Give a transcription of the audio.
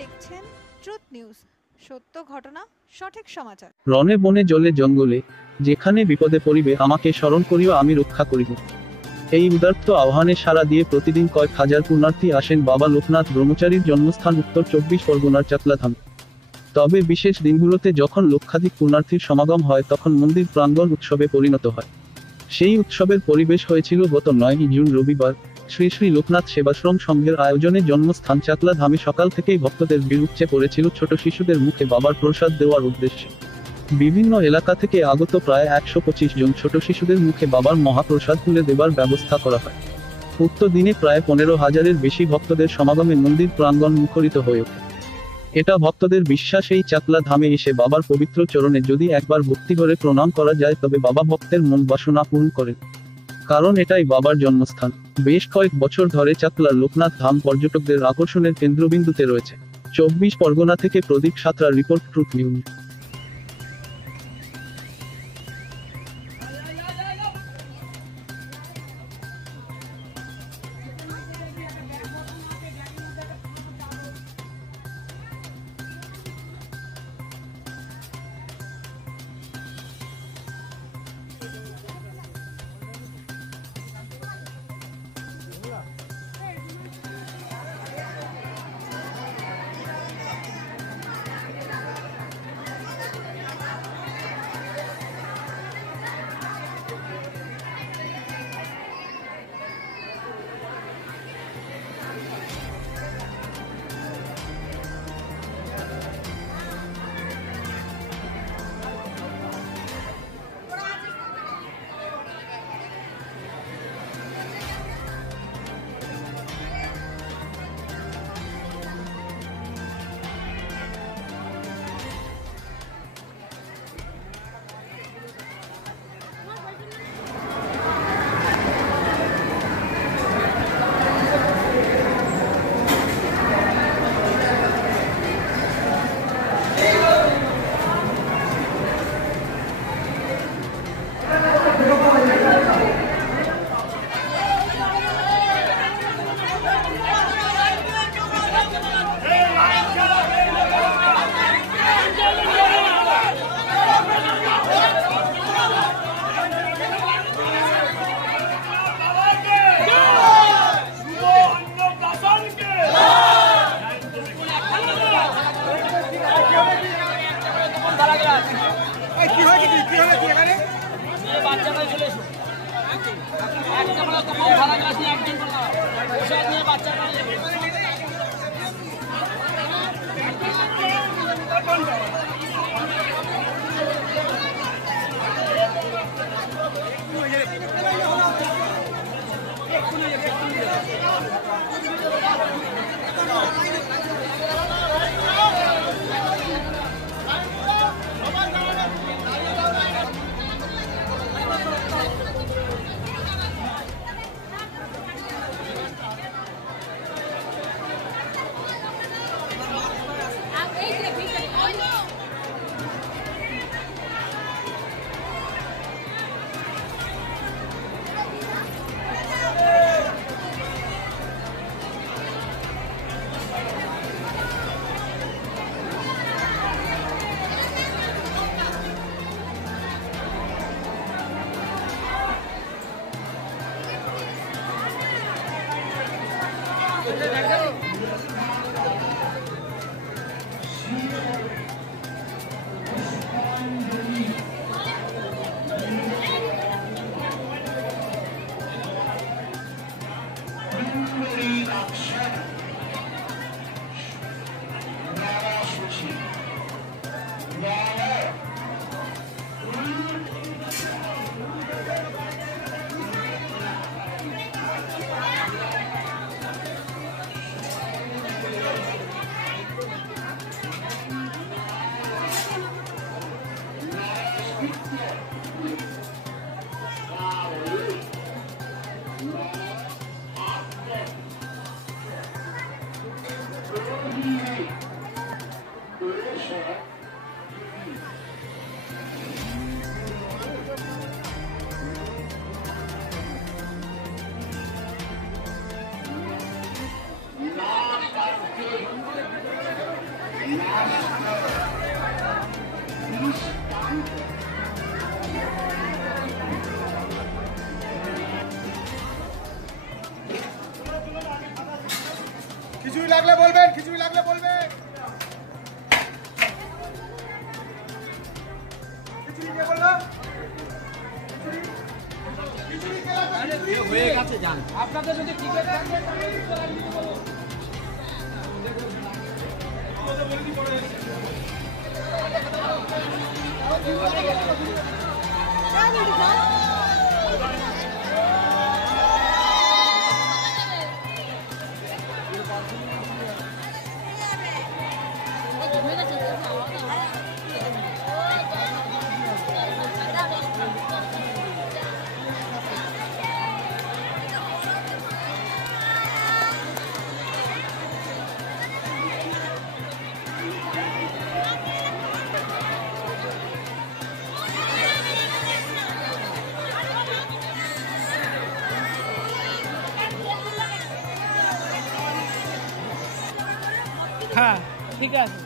দেখছেন truth news, সত্য ঘটনা, সঠিক সমাচার। রণে বনে জলে জঙ্গলে যেখানে বিপদে পড়িবে আমাকে স্মরণ করিও, আমি রক্ষা করিব। এই উদাত্ত আহ্বানে সাড়া দিয়ে প্রতিদিন কয়েক হাজার পুণ্যার্থী আসেন বাবা লোকনাথ ব্রহ্মচারীর জন্মস্থান উত্তর 24 পরগনার চাকলাধাম। তবে বিশেষ দিনগুলোতে যখন লক্ষাধিক পুণ্যার্থীর সমাগম হয় তখন মন্দির প্রাঙ্গণ উৎসবে পরিণত হয়। সেই উৎসবের পরিবেশ হয়েছিল গত 9 জুন রবিবার শ্রী শ্রী লোকনাথ সেবাশ্রম সংঘের আয়োজনে জন্মস্থান চাকলাধামে সকাল থেকেই ভক্তদের ভিড় উপচে পড়েছিল ছোট শিশুদের মুখে বাবার প্রসাদ দেওয়ার উদ্দেশ্যে। বিভিন্ন এলাকা থেকে আগত প্রায় 125 জন ছোট শিশুদের মুখে বাবার মহাপ্রসাদ তুলে দেবার ব্যবস্থা করা হয়। উক্ত দিনে প্রায় 15,000-এর বেশি ভক্তদের সমাগমে মন্দির প্রাঙ্গণ মুখরিত হয়ে ওঠে। এটা ভক্তদের বিশ্বাস, এই চাকলা ধামে এসে বাবার পবিত্র চরণে যদি একবার ভক্তি করে প্রণাম করা যায় তবে বাবা ভক্তের মন বাসনা পূর্ণ করেন, কারণ এটাই বাবার জন্মস্থান। বেশ কয়েক বছর ধরে চাকলার লোকনাথ ধাম পর্যটকদের আকর্ষণের কেন্দ্রবিন্দুতে রয়েছে। 24 পরগনা থেকে প্রদীপ সাঁতরার রিপোর্ট, ট্রুথ নিউজ। খিচুড়ি লাগলে বলবেন, খিচুড়ি লাগলে বলবেন। খিচুড়ি কে বললাম? খিচুড়ি কে লাগবে? খিচুড়ি হয়ে গেছে জান। আপনাদের যদি টিকিট থাকবে তাহলে দিতে বলুন। হ্যাঁ ঠিক আছে।